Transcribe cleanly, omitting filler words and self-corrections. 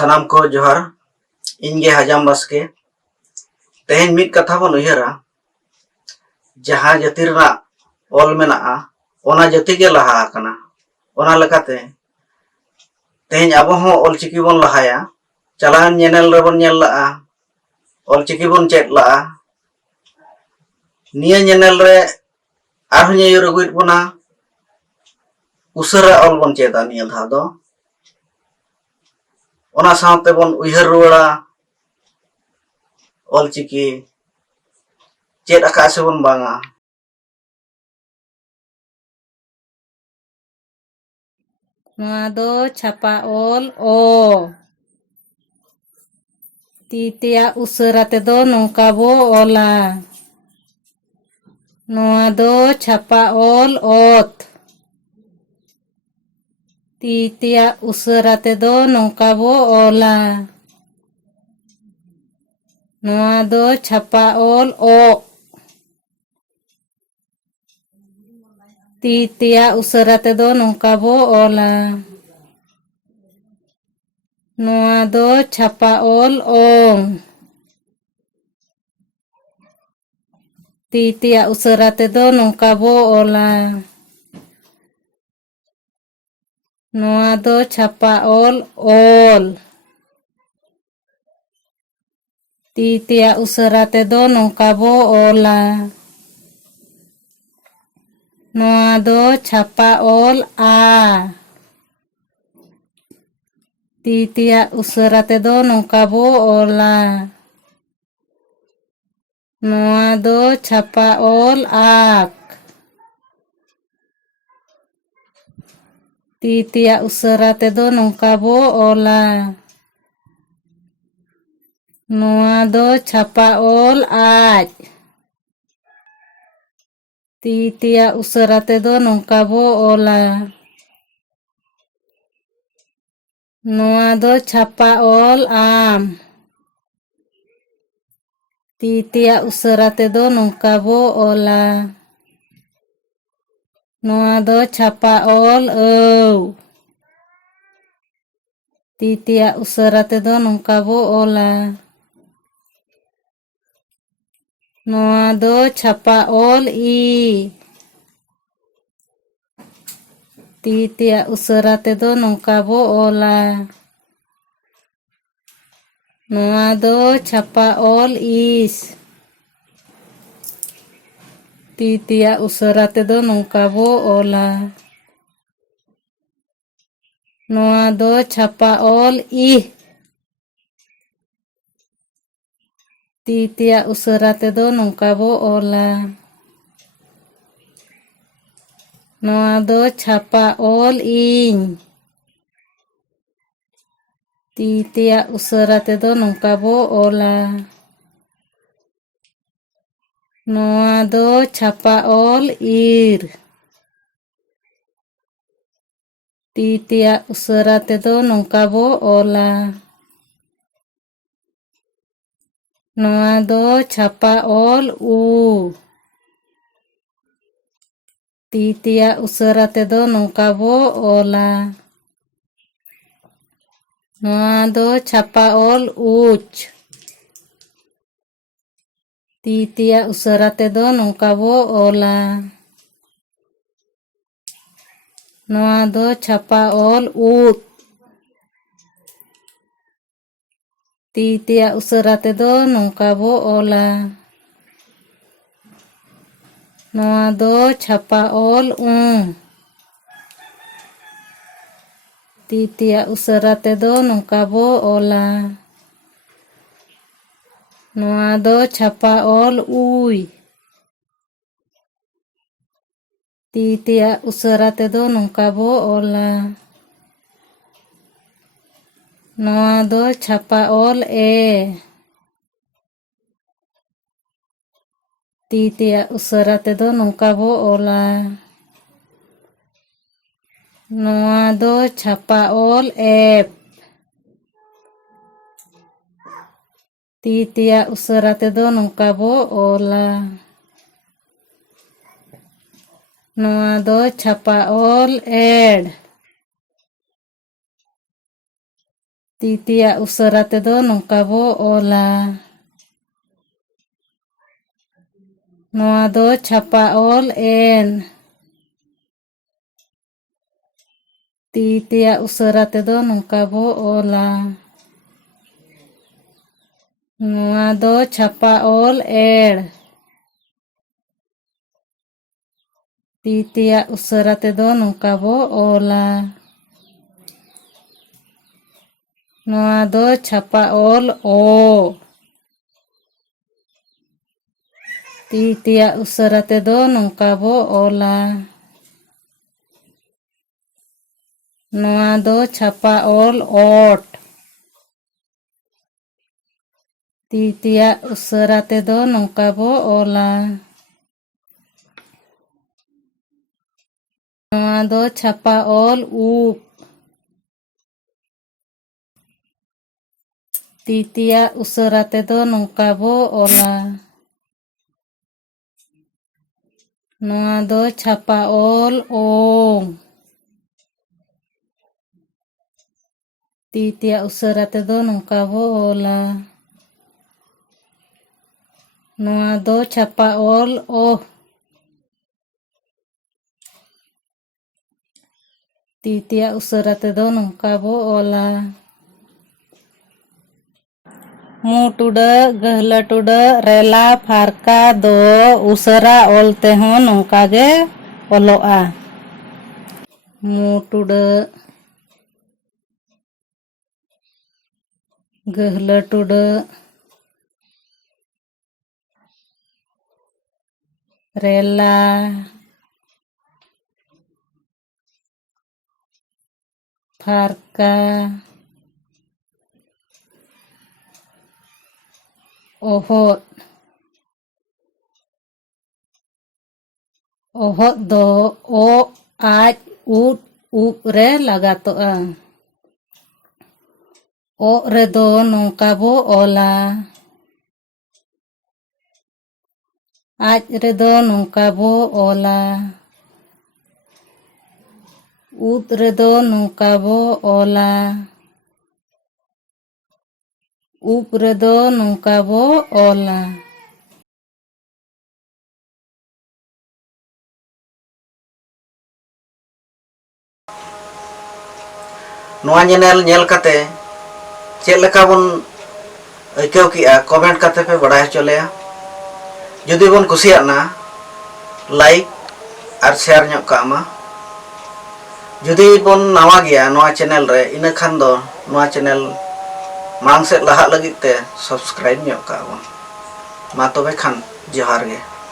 Sanam ko johar, inge Hajam Baske. Tehen mid katha bon uyhara jaha jati rena ol mena'a ona jati ge laha akana. Ona lekate tehen abo ho olchiki bon lahaya, chalahan channel re bon nyel la'a, olchiki bon chet la'a. Nia channel re arhu nyayur aguit bona usara ol bon cheta nia dha do. Ona saute bon uyhar ruara olchiki chet aka ase bon banga. Noa do chapa ol o. Titia usara te do nongka bo ola. Noa do chapa ol ot. Titia usara te do nongka bo ola. Noa do chapa ol o. Titia usara te do nongka bo ola. Noa do chapa ol ong. Titia usara te do nongka bo ola. Noa do chapa ol ol. Titia usara te do nongka bo ola. Noa do chapa ol a. Titia usara te do nongka bo ola. Noa do chapa ol ak. Titia usara te do nongka bo ola. Noa do chapa ol aj. Titia usara te do nongka bo ola. Noa do chapa ol am. Titia usara te do nongka bo ola. Noa do chapa ol ow. Titia usara te do nongka bo ola. Noa do chapa ol i. Titia usara te do nongka bo ola. Noa do chapa ol is. Titia usara te do nongka bo ola. Noa do chapa ol ih. Titia usara te do nongka bo ola. Noa do chapa ol ing. Titia usara te do nongka bo ola. Noa do chapa ol ir. Titia usara te do nongka bo ola. Noa do chapa ol u. Titia usara te do nongka bo ola. Noa do chapa ol uch. Titia usara te do nongka bo ola. Noa do chapa ol ut. Titia usara te do nongka bo ola. Noa do chapa ol Titia usara te do nongka bo ola. Noa do chapa ol uy. Titia usara te do nongka bo ola. Noa do chapa ol e. Titia usara te do nongka bo ola. Noa do chapa ol ep. Titia usara te do nongka bo ola. Noa do chapa ol ed. ᱛᱤᱛᱮᱭᱟᱜ ᱩᱥᱟᱹᱨᱟ ᱛᱮᱫᱚ ᱱᱚᱝᱠᱟ ᱵᱚ ᱚᱞᱟ, ᱱᱚᱣᱟ ᱫᱚ ᱪᱷᱟᱯᱟ ᱚᱞ N, ᱛᱤᱛᱮᱭᱟᱜ ᱩᱥᱟᱹᱨᱟ ᱛᱮᱫᱚ ᱱᱚᱝᱠᱟ ᱵᱚ ᱚᱞᱟ, ᱱᱚᱣᱟ ᱫᱚ ᱪᱷᱟᱯᱟ ᱚᱞ L, ᱛᱤᱛᱮᱭᱟᱜ ᱩᱥᱟᱹᱨᱟ ᱛᱮᱫᱚ ᱱᱚᱝᱠᱟ ᱵᱚ ᱚᱞᱟ, ᱱᱚᱣᱟ ᱫᱚ ᱪᱷᱟᱯᱟ ᱚᱞ O, ᱛᱤᱛᱮᱭᱟᱜ ᱩᱥᱟᱹᱨᱟ ᱛᱮᱫᱚ ᱱᱚᱝᱠᱟ ᱵᱚ ᱚᱞᱟ, ᱱᱚᱣᱟ ᱫᱚ ᱪᱷᱟᱯᱟ ᱚᱞ ᱚᱴ, ᱛᱤᱛᱮᱭᱟᱜ ᱩᱥᱟᱹᱨᱟ ᱛᱮᱫᱚ ᱱᱚᱝᱠᱟ ᱵᱚ ᱚᱞᱟ, ᱱᱚᱣᱟ ᱫᱚ ᱪᱷᱟᱯᱟ ᱚᱞ ᱩᱯ, ᱛᱤᱛᱮᱭᱟᱜ ᱩᱥᱟᱹᱨᱟ ᱛᱮᱫᱚ ᱱᱚᱝᱠᱟ ᱵᱚ ᱚᱞᱟ, ᱱᱚᱣᱟ ᱫᱚ ᱪᱷᱟᱯᱟ ᱚᱞ ᱳᱝ, ᱛᱤᱛᱮᱭᱟᱜ ᱩᱥᱟᱹᱨᱟ ᱛᱮᱫᱚ ᱱᱚᱝᱠᱟ ᱵᱚ ᱚᱞᱟ, ᱱᱚᱣᱟ ᱫᱚ ᱪᱷᱟᱯᱟ ᱚᱞ ᱚ, ᱛᱤᱛᱮᱭᱟᱜ ᱩᱥᱟᱹᱨᱟ ᱛᱮᱫᱚ ᱱᱚᱝᱠᱟ ᱵᱚ ᱚᱞᱟ, ᱢᱩ ᱴᱩᱰᱟᱹᱜ ᱜᱟᱹᱦᱞᱟᱹ ᱴᱩᱰᱟᱹᱜ ᱨᱮᱞᱟ ᱯᱷᱟᱨᱠᱟ ᱫᱚ ᱩᱥᱟᱹᱨᱟ ᱚᱞ ᱛᱮᱦᱚᱸ ᱱᱚᱝᱠᱟ ᱜᱮ ᱚᱞᱚᱜᱼᱟ, ᱢᱩ ᱴᱩᱰᱟᱹᱜ ᱜᱟᱹᱦᱞᱟᱹ ᱴᱩᱰᱟᱹᱜ ᱨᱮᱞᱟ ᱯᱷᱟᱨᱠᱟ ᱚᱦᱚᱫ, ᱚᱦᱚᱫ ᱫᱚ ᱚ, ᱟᱡ, ᱩᱫ, ᱩᱵ ᱨᱮ ᱞᱟᱜᱟᱛᱚᱜᱼᱟ, ᱚᱜ ᱨᱮᱫᱚ ᱱᱚᱝᱠᱟ ᱵᱚ ᱚᱞᱟ, ᱟᱡ ᱨᱮᱫᱚ ᱱᱚᱝᱠᱟ ᱵᱚ ᱚᱞᱟ, ᱩᱫ ᱨᱮᱫᱚ ᱱᱚᱝᱠᱟ ᱵᱚ ᱚᱞᱟ, ᱩᱵ ᱨᱮᱫᱚ ᱱᱚᱝᱠᱟ ᱵᱚ ᱚᱞᱟ, ᱱᱚᱣᱟ ᱪᱮᱱᱮᱞ ᱧᱮᱞ ᱠᱟᱛᱮ ᱪᱮᱫ ᱞᱮᱠᱟ ᱵᱚᱱ ᱟᱹᱭᱠᱟᱹᱣ ᱠᱮᱜᱼᱟ ᱠᱚᱢᱮᱱᱴ ᱠᱟᱛᱮ ᱯᱮ ᱵᱟᱲᱟᱭ ᱦᱚᱪᱚ ᱞᱮᱭᱟ, ᱡᱩᱫᱤ ᱵᱚᱱ ᱠᱩᱥᱤᱭᱟᱜ ᱱᱟ ᱞᱟᱭᱤᱠ ᱟᱨ ᱥᱮᱭᱟᱨ ᱧᱚᱜ ᱠᱟᱜ ᱢᱟ, ᱡᱩᱫᱤ ᱵᱚᱱ ᱱᱟᱣᱟ ᱜᱮᱭᱟ ᱱᱚᱣᱟ ᱪᱮᱱᱮᱞ ᱨᱮ ᱤᱱᱟᱹ ᱠᱷᱟᱱ ᱫᱚ ᱱᱚᱣᱟ ᱪᱮᱱᱮᱞ ᱢᱟᱲᱟᱝ ᱥᱮᱫ ᱞᱟᱦᱟᱜ ᱞᱟᱹᱜᱤᱫ ᱛᱮ ᱥᱟᱵᱥᱠᱨᱟᱭᱤᱵ ᱧᱚᱜ ᱠᱟᱜ ᱵᱚᱱ, ᱢᱟ ᱛᱚᱵᱮ ᱠᱷᱟᱱ ᱡᱚᱦᱟᱨ ᱜᱮ।